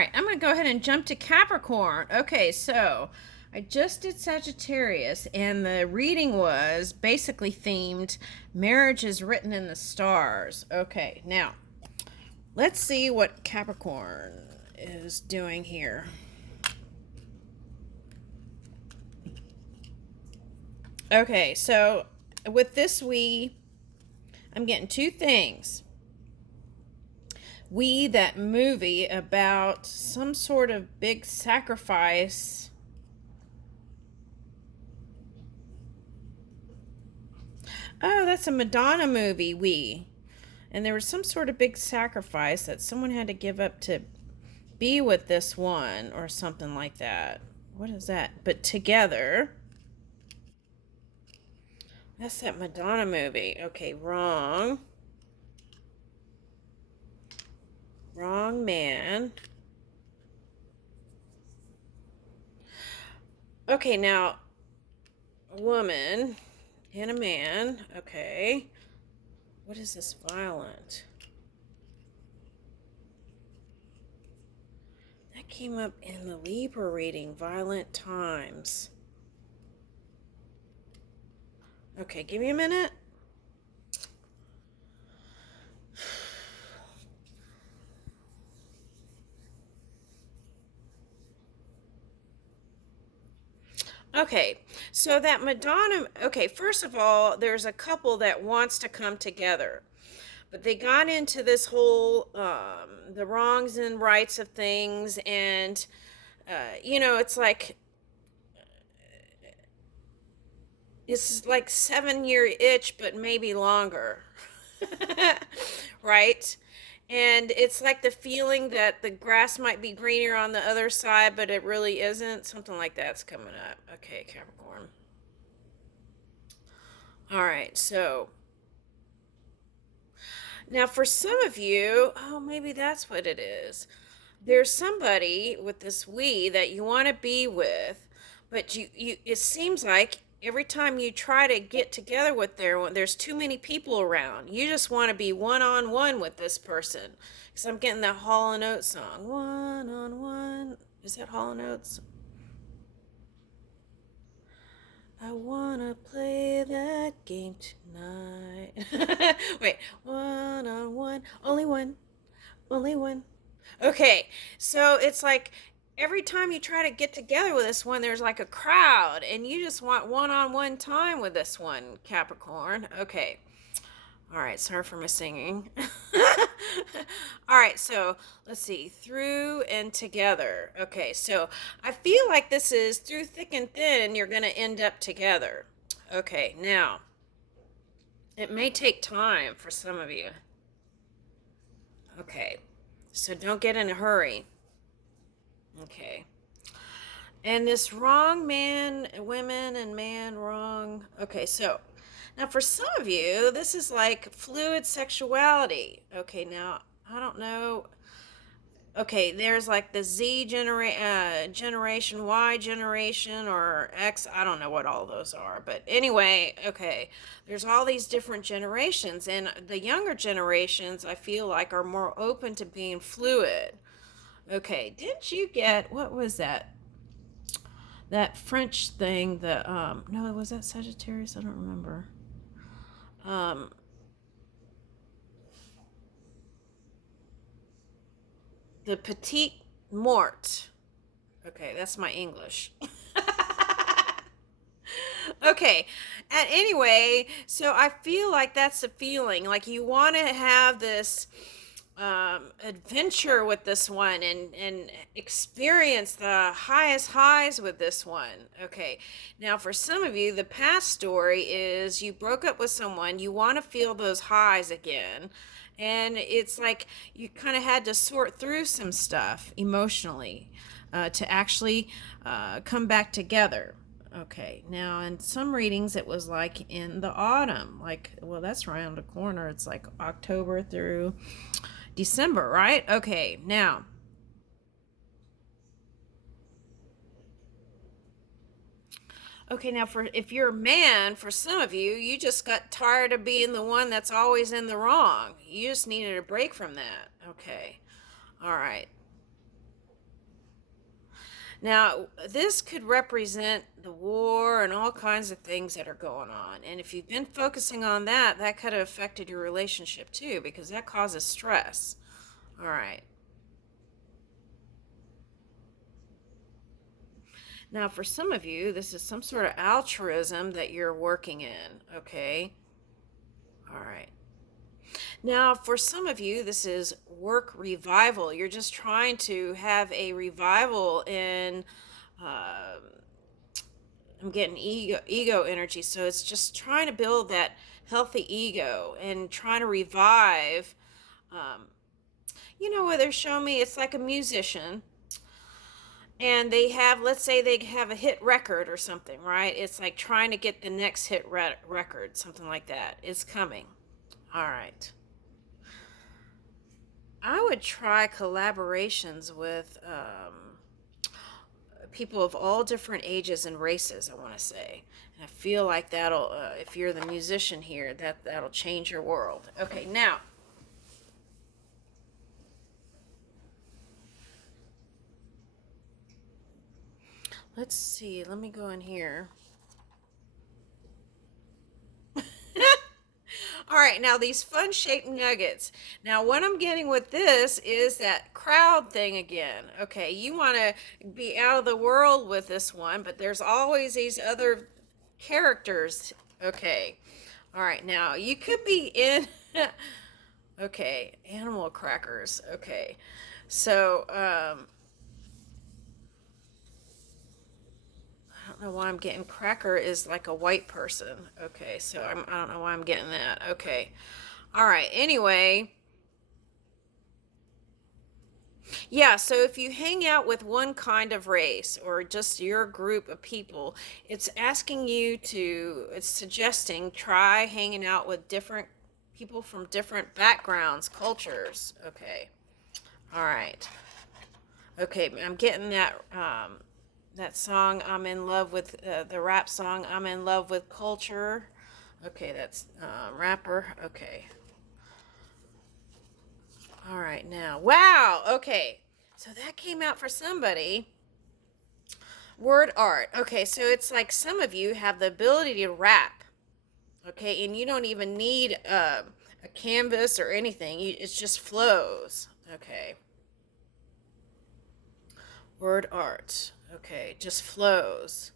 right, I'm going to go ahead and jump to Capricorn. Okay, so I just did Sagittarius, and the reading was basically themed marriage is written in the stars. Okay, now let's see what Capricorn is doing here. Okay, so with this I'm getting two things. That movie about some sort of big sacrifice. Oh, that's a Madonna movie. And there was some sort of big sacrifice that someone had to give up to be with this one or something like that. What is that? But together. That's that Madonna movie. Okay, wrong. Wrong man. Okay, now a woman and a man. Okay. What is this violent? That came up in the Libra reading, violent times. Okay, give me a minute. Okay, so that Madonna, okay, first of all, there's a couple that wants to come together, but they got into this whole the wrongs and rights of things, and it's like it's like 7 year itch, but maybe longer, right? And it's like the feeling that the grass might be greener on the other side, but it really isn't. Something like that's coming up. Okay, Capricorn. All right, so now for some of you, oh, maybe that's what it is. There's somebody with this we that you want to be with, but it seems like every time you try to get together with there's too many people around. You just want to be one on one with this person. Because I'm getting that Hall and Oates song. One on one. Is that Hall and Oates? I wanna play that game tonight. Wait, one on one, only one, only one. Okay, so it's like every time you try to get together with this one, there's like a crowd, and you just want one on one time with this one, Capricorn. Okay. All right, sorry for my singing. All right, so let's see. Through and together. Okay, so I feel like this is through thick and thin, you're going to end up together. Okay, now it may take time for some of you. Okay, so don't get in a hurry. Okay. And this wrong man, women, and man wrong. Okay, so now for some of you, this is like fluid sexuality. Okay, now I don't know. Okay, there's like the generation, Y generation, or X. I don't know what all those are, but anyway, okay, there's all these different generations, and the younger generations I feel like are more open to being fluid. Okay, didn't you get what was that? That French thing, no, was that Sagittarius? I don't remember. Um, the Petite Mort. Okay, that's my English. Okay, and anyway, so I feel like that's the feeling. Like you want to have this adventure with this one and experience the highest highs with this one. Okay, now for some of you, the past story is you broke up with someone, you want to feel those highs again, and it's like you kind of had to sort through some stuff emotionally to actually come back together. Okay, now in some readings it was like in the autumn, like, well, that's around the corner. It's like October through December, right? Okay, now. Okay, now for if you're a man, for some of you, you just got tired of being the one that's always in the wrong. You just needed a break from that. Okay. All right. Now, this could represent the war and all kinds of things that are going on. And if you've been focusing on that, that could have affected your relationship too, because that causes stress. All right. Now, for some of you, this is some sort of altruism that you're working in. Okay. All right. Now, for some of you, this is work revival. You're just trying to have a revival in. um I'm getting ego energy, so it's just trying to build that healthy ego and trying to revive. Um, where they're showing me it's like a musician, and they have, let's say, they have a hit record or something, right? It's like trying to get the next hit record, something like that. It's coming. All right. I would try collaborations with people of all different ages and races, I want to say. And I feel like that'll, if you're the musician here, that'll change your world. Okay, now, let's see. Let me go in here. All right, now these fun shaped nuggets. Now, what I'm getting with this is that crowd thing again. Okay, you want to be out of the world with this one, but there's always these other characters. Okay, all right, now you could be in. Okay, animal crackers. Okay, so I don't know why I'm getting cracker is like a white person. Okay, so I don't know why I'm getting that. Okay, all right. Anyway, yeah, so if you hang out with one kind of race or just your group of people, it's suggesting try hanging out with different people from different backgrounds, cultures. Okay. All right. Okay, I'm getting that song I'm in love with, the rap song I'm in love with culture. Okay, that's rapper. Okay. All right, now. Wow. Okay. So that came out for somebody. Word art. Okay, so it's like some of you have the ability to rap. Okay, and you don't even need a canvas or anything. It just flows. Okay. Word art. Okay, just flows.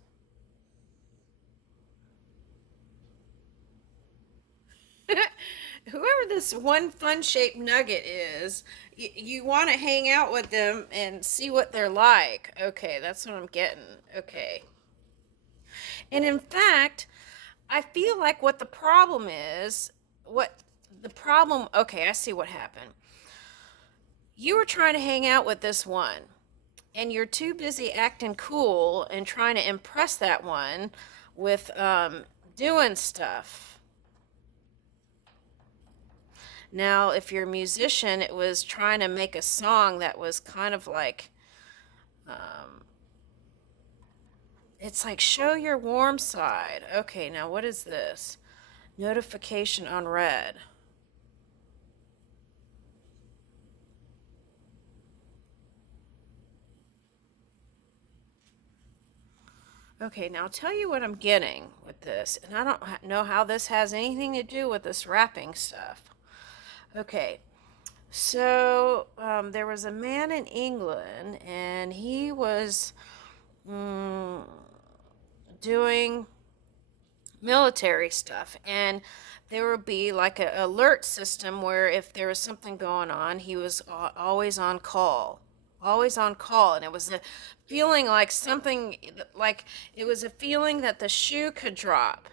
Whoever this one fun shaped nugget is, you want to hang out with them and see what they're like. Okay, that's what I'm getting. Okay. And in fact, I feel like what the problem is, what the problem, okay, I see what happened. You were trying to hang out with this one, and you're too busy acting cool and trying to impress that one with doing stuff. Now, if you're a musician, it was trying to make a song that was kind of like, um, it's like show your warm side. Okay, now what is this? Notification on red. Okay, now I'll tell you what I'm getting with this, and I don't know how this has anything to do with this wrapping stuff. Okay, so there was a man in England, and he was mm, doing military stuff, and there would be like an alert system where if there was something going on, he was always on call, always on call. And it was a feeling like something, like it was a feeling that the shoe could drop.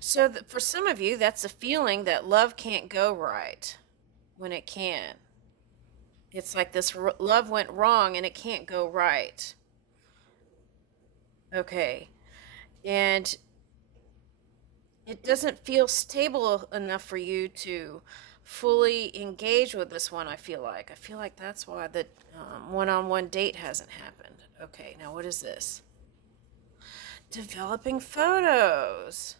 So for some of you, that's a feeling that love can't go right when it can. It's like this love went wrong and it can't go right. Okay. And it doesn't feel stable enough for you to fully engage with this one. I feel like that's why the one-on-one date hasn't happened. Okay, now what is this? Developing photos.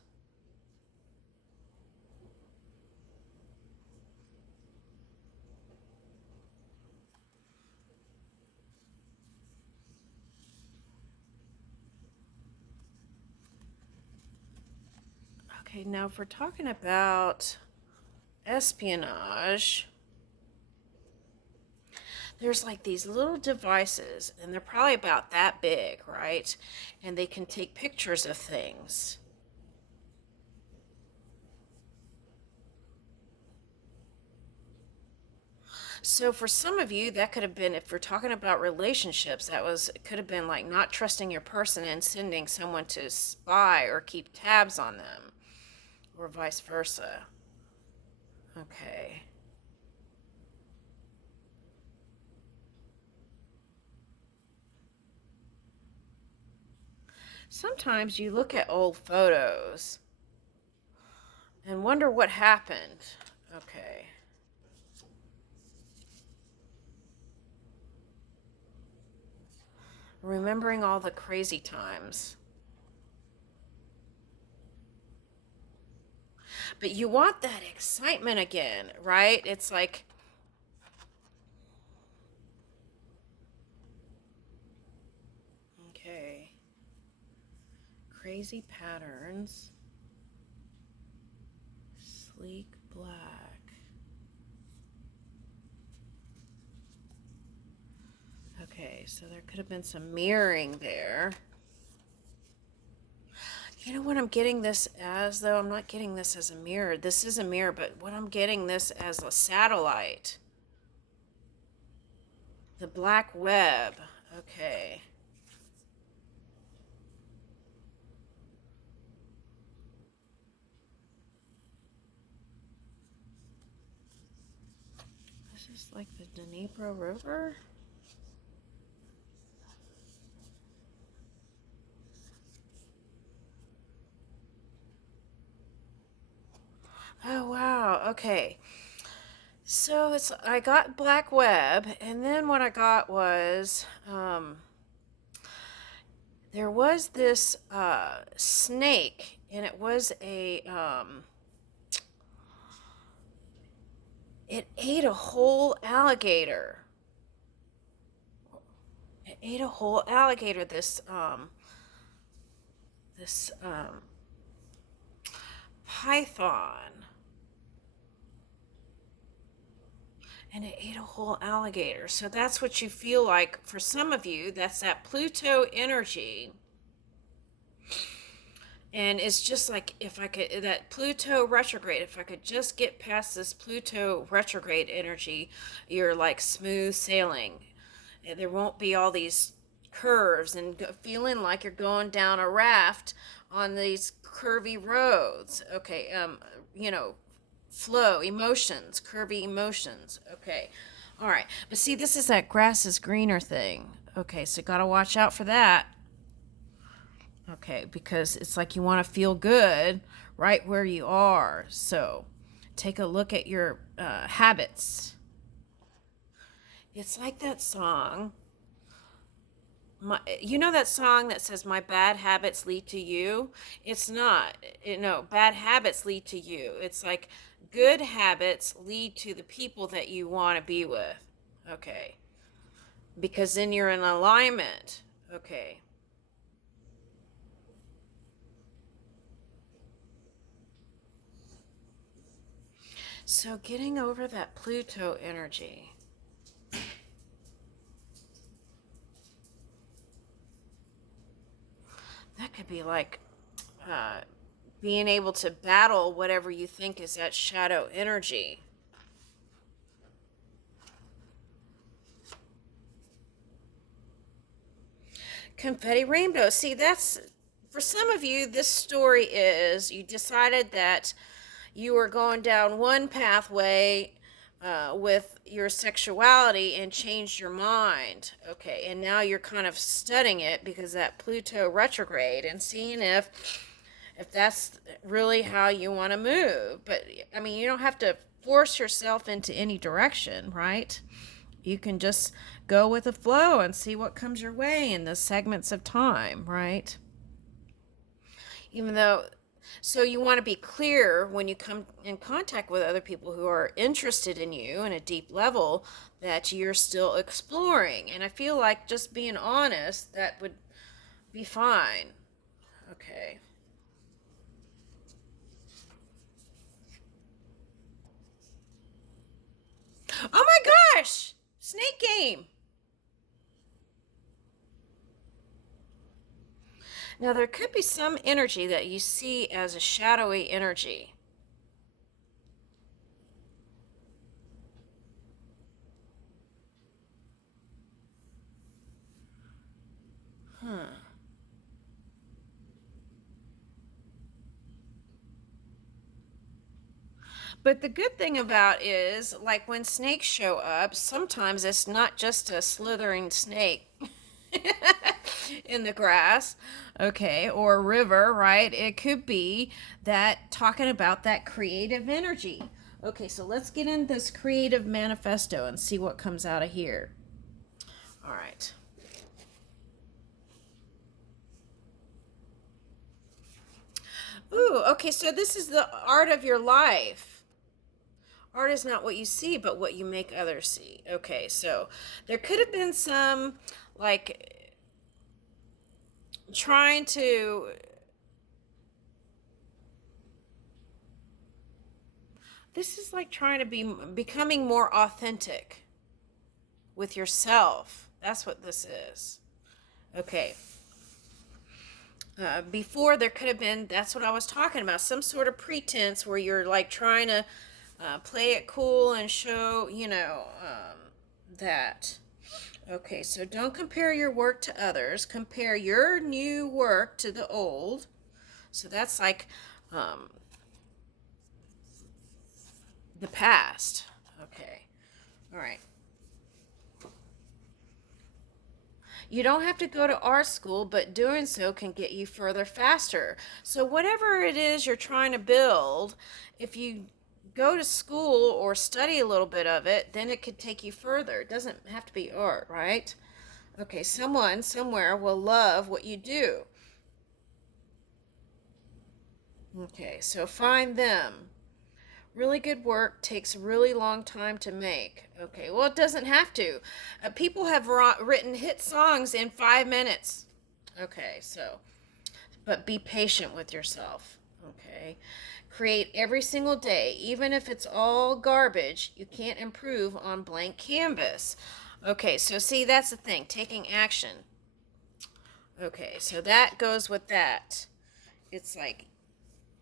Okay, now if we're talking about espionage, there's like these little devices, and they're probably about that big, right? And they can take pictures of things. So for some of you, that could have been, if we're talking about relationships, it could have been like not trusting your person and sending someone to spy or keep tabs on them, or vice versa. Okay. Sometimes you look at old photos and wonder what happened. Okay. Remembering all the crazy times. But you want that excitement again, right? It's like, okay, crazy patterns, sleek black. Okay, so there could have been some mirroring there. You know what I'm getting this as, though? I'm not getting this as a mirror. This is a mirror, but what I'm getting this as a satellite. The black web. Okay. This is like the Dnipro River. Oh, wow. Okay. So I got black web, and then what I got was there was this snake, and it was it ate a whole alligator. It ate a whole alligator. This python. And it ate a whole alligator. So that's what you feel like. For some of you, that's that Pluto energy. And it's just like, if I could, that Pluto retrograde, if I could just get past this Pluto retrograde energy, you're like smooth sailing. There won't be all these curves and feeling like you're going down a raft on these curvy roads. Okay, flow, emotions, curvy emotions. Okay. All right. But see, this is that grass is greener thing. Okay, so got to watch out for that. Okay, because it's like you want to feel good right where you are. So take a look at your habits. It's like that song. You know that song that says my bad habits lead to you? It's not. No, bad habits lead to you. It's like good habits lead to the people that you want to be with. Okay. Because then you're in alignment. Okay. So getting over that Pluto energy. That could be like being able to battle whatever you think is that shadow energy. Confetti rainbow. See, that's for some of you, this story is you decided that you were going down one pathway with your sexuality and changed your mind. Okay, and now you're kind of studying it because that Pluto retrograde and seeing if that's really how you want to move. But I mean, you don't have to force yourself into any direction, right? You can just go with the flow and see what comes your way in the segments of time, right? Even though, so you want to be clear when you come in contact with other people who are interested in you in a deep level that you're still exploring. And I feel like just being honest, that would be fine. Okay. gosh! Snake game! Now, there could be some energy that you see as a shadowy energy. Hmm. But the good thing about is, like when snakes show up, sometimes it's not just a slithering snake in the grass, okay, or a river, right? It could be that talking about that creative energy. Okay, so let's get in this creative manifesto and see what comes out of here. All right. Ooh, okay, so this is the art of your life. Art is not what you see, but what you make others see. Okay, so there could have been some, like, trying to. This is like trying to be becoming more authentic with yourself. That's what this is. Okay. Before there could have been, that's what I was talking about, some sort of pretense where you're like trying to play it cool and show, that. Okay, so don't compare your work to others. Compare your new work to the old. So that's like um, the past. Okay, all right. You don't have to go to art school, but doing so can get you further faster. So, whatever it is you're trying to build, if you go to school or study a little bit of it, then it could take you further. It doesn't have to be art, right? Okay, someone somewhere will love what you do. Okay, so find them. Really good work takes a really long time to make. Okay, well, it doesn't have to. People have written hit songs in 5 minutes. Okay, so, but be patient with yourself. Okay, create every single day, even if it's all garbage. You can't improve on blank canvas. Okay, so see, that's the thing, taking action. Okay, so that goes with that. It's like,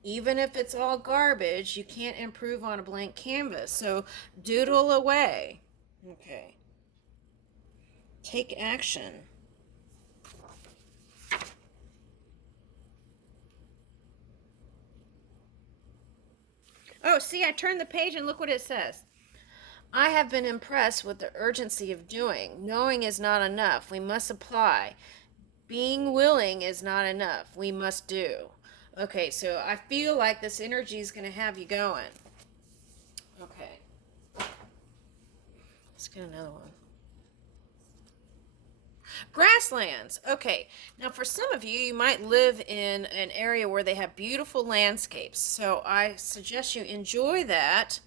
even if it's all garbage, you can't improve on a blank canvas. So doodle away. Okay. Take action. Oh, see, I turned the page and look what it says. I have been impressed with the urgency of doing. Knowing is not enough. We must apply. Being willing is not enough. We must do. Okay, so I feel like this energy is going to have you going. Okay. Let's get another one. Grasslands. Okay. Now, for some of you, you might live in an area where they have beautiful landscapes. So I suggest you enjoy that.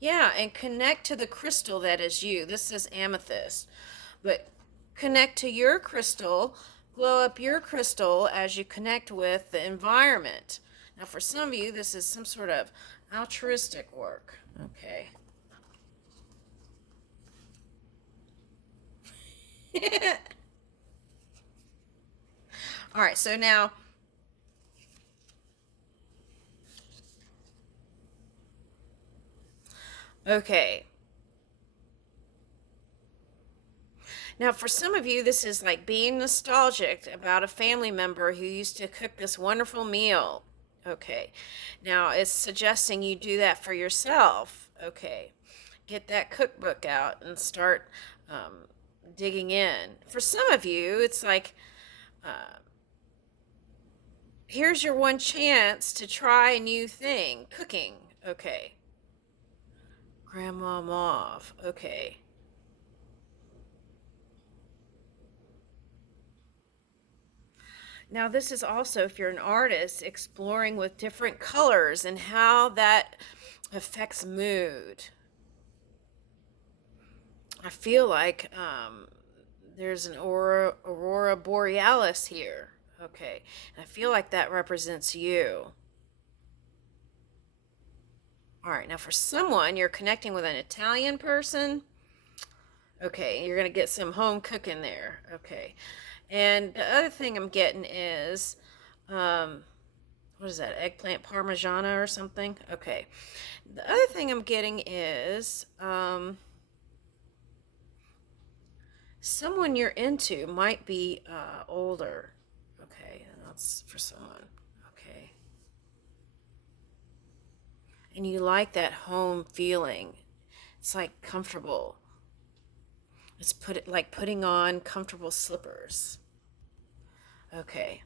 Yeah, and connect to the crystal that is you. This is amethyst. But connect to your crystal, glow up your crystal as you connect with the environment. Now, for some of you, this is some sort of altruistic work. Okay. All right, so now, okay. Now, for some of you, this is like being nostalgic about a family member who used to cook this wonderful meal. Okay. Now, it's suggesting you do that for yourself. Okay. Get that cookbook out and start um, digging in. For some of you, it's like, uh, here's your one chance to try a new thing cooking. Okay. Grandma Mauve. Okay. Now, this is also, if you're an artist, exploring with different colors and how that affects mood. I feel like there's an aurora borealis here. Okay. And I feel like that represents you. All right. Now, for someone, you're connecting with an Italian person. Okay, you're going to get some home cooking there. Okay. And the other thing I'm getting is, um, what is that, eggplant parmigiana or something? Okay. The other thing I'm getting is, someone you're into might be older. Okay, and that's for someone. Okay. And you like that home feeling. It's like comfortable. It's like putting on comfortable slippers. Okay.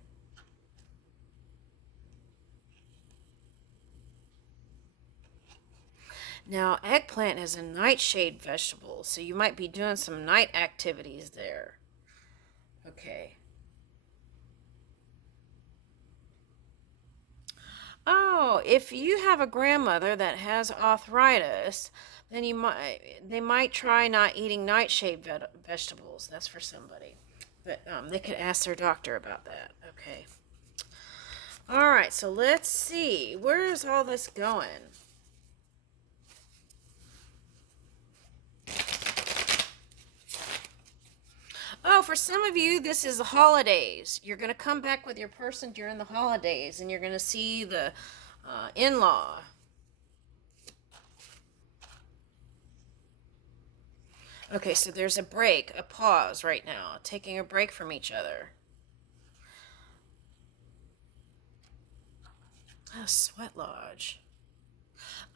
Now, eggplant is a nightshade vegetable, so you might be doing some night activities there. Okay. Oh, if you have a grandmother that has arthritis, then they might try not eating nightshade vegetables. That's for somebody. But they could ask their doctor about that. Okay. All right, so let's see. Where is all this going? Oh, for some of you, this is the holidays. You're going to come back with your person during the holidays, and you're going to see the in-law. Okay, so there's a break, a pause right now, taking a break from each other. Oh, sweat lodge.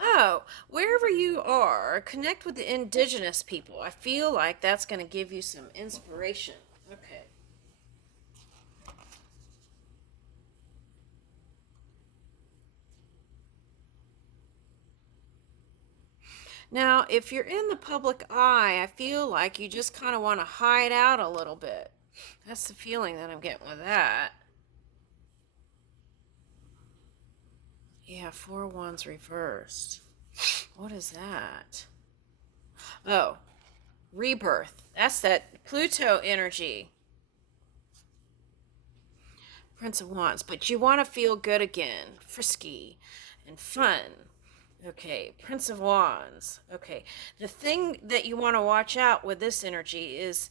Oh, wherever you are, connect with the indigenous people. I feel like that's going to give you some inspiration. Okay. Now, if you're in the public eye, I feel like you just kind of want to hide out a little bit. That's the feeling that I'm getting with that. Yeah, 4 wands reversed. What is that? Oh, rebirth. That's that Pluto energy. Prince of Wands. But you want to feel good again, frisky and fun. Okay, Prince of Wands. Okay, the thing that you want to watch out with this energy is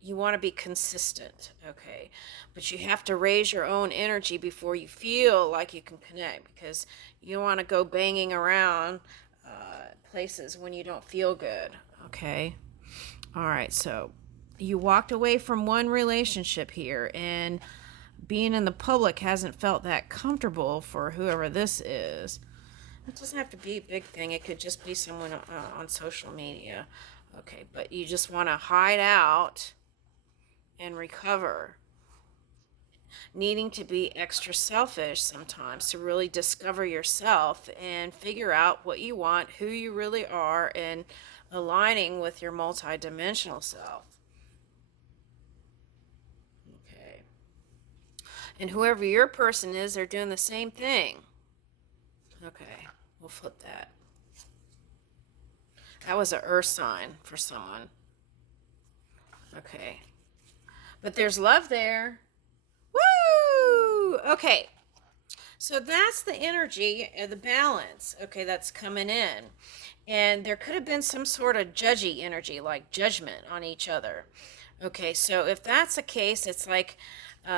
you want to be consistent. Okay, but you have to raise your own energy before you feel like you can connect, because you don't want to go banging around places when you don't feel good. Okay, all right, so you walked away from one relationship here, and being in the public hasn't felt that comfortable for whoever this is. It doesn't have to be a big thing. It could just be someone on social media. Okay, but you just want to hide out and recover. Needing to be extra selfish sometimes to really discover yourself and figure out what you want, who you really are, and aligning with your multidimensional self. Okay. And whoever your person is, they're doing the same thing. Okay, we'll flip that. That was a earth sign for someone. Okay. But there's love there. Woo! Okay. So that's the energy, the balance, okay, that's coming in. And there could have been some sort of judgy energy, like judgment on each other. Okay, so if that's the case, it's like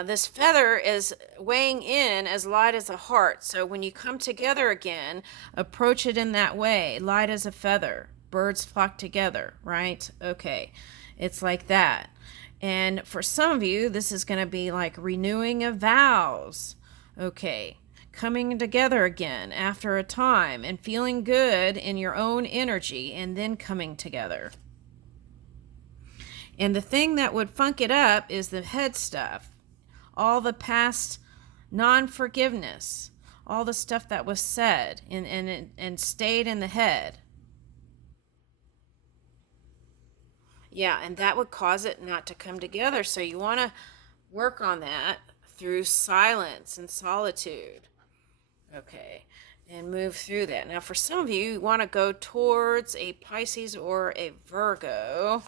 this feather is weighing in as light as a heart. So when you come together again, approach it in that way, light as a feather. Birds flock together, right? Okay, it's like that. And for some of you, this is going to be like renewing of vows. Okay, coming together again after a time and feeling good in your own energy and then coming together. And the thing that would funk it up is the head stuff. All the past non-forgiveness, all the stuff that was said and stayed in the head. Yeah, and that would cause it not to come together. So you want to work on that through silence and solitude. Okay, and move through that. Now, for some of you, you want to go towards a Pisces or a Virgo.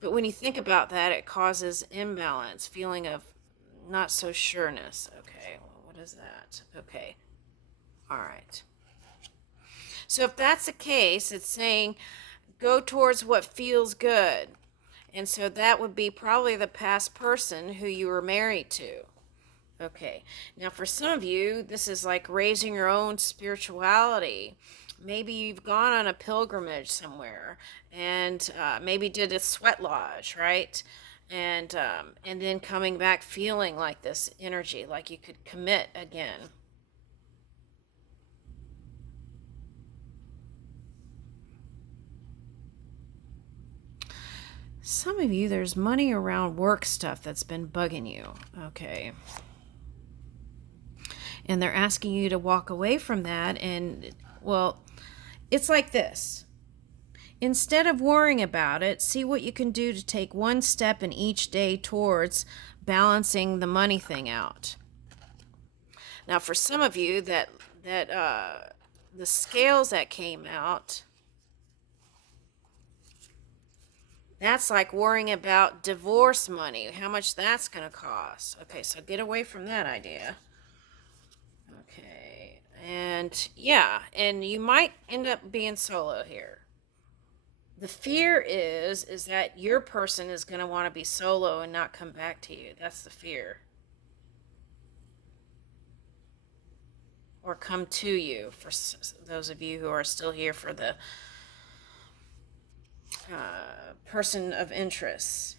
But when you think about that, it causes imbalance, feeling of not so sureness. Okay, well, what is that? Okay, all right. So if that's the case, it's saying go towards what feels good. And so that would be probably the past person who you were married to. Okay. Now, for some of you, this is like raising your own spirituality. Maybe you've gone on a pilgrimage somewhere and maybe did a sweat lodge, right? And then coming back feeling like this energy, like you could commit again. Some of you, there's money around work stuff that's been bugging you. Okay. And they're asking you to walk away from that. And, well, it's like this. Instead of worrying about it, see what you can do to take one step in each day towards balancing the money thing out. Now, for some of you, the scales that came out, that's like worrying about divorce money, how much that's going to cost. Okay, so get away from that idea. Okay, and yeah, and you might end up being solo here. The fear is that your person is going to want to be solo and not come back to you. That's the fear. Or come to you, for those of you who are still here for the person of interest.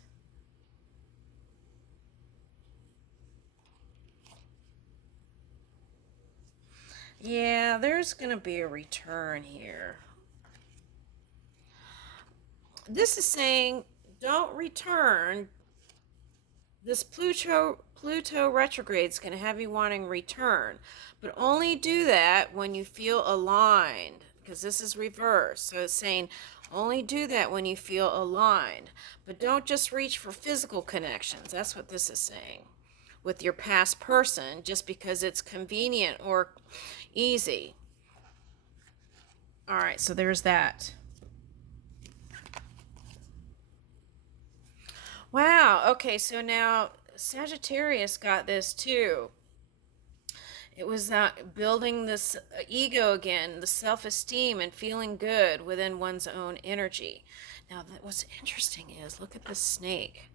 Yeah, there's going to be a return here. This is saying don't return. This Pluto retrograde is going to have you wanting return, but only do that when you feel aligned, because this is reverse. So it's saying only do that when you feel aligned, but don't just reach for physical connections. That's what this is saying with your past person just because it's convenient or easy. All right, so there's that. Wow, okay, so now Sagittarius got this too. It was building this ego again, the self-esteem and feeling good within one's own energy. Now, what's interesting is, look at this snake.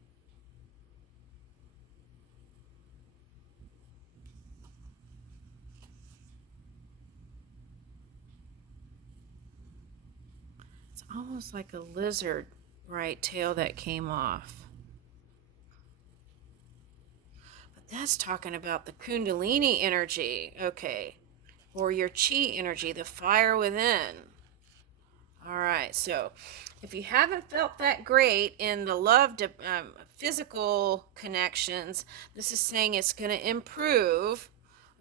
It's almost like a lizard, right, tail that came off. That's talking about the Kundalini energy, okay, or your chi energy, the fire within. All right, so if you haven't felt that great in the physical connections, this is saying it's going to improve,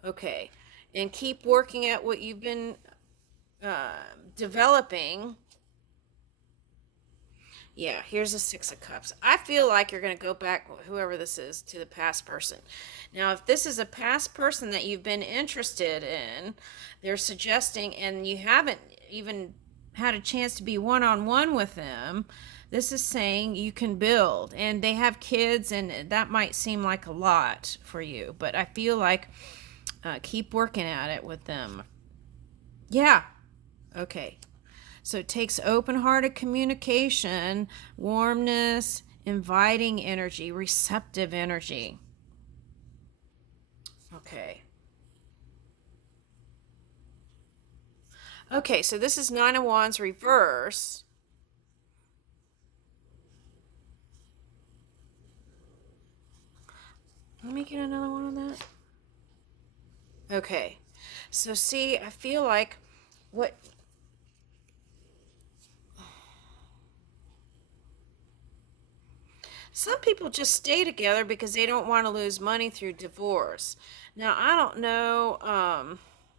okay, and keep working at what you've been developing. Yeah, here's a Six of Cups. I feel like you're going to go back, whoever this is, to the past person. Now, if this is a past person that you've been interested in, they're suggesting, and you haven't even had a chance to be one-on-one with them, this is saying you can build. And they have kids, and that might seem like a lot for you, but I feel like keep working at it with them. Yeah, okay. So it takes open-hearted communication, warmness, inviting energy, receptive energy. Okay. Okay, so this is Nine of Wands reverse. Let me get another one of that. Okay. So see, I feel like what... Some people just stay together because they don't want to lose money through divorce. Now, I don't know,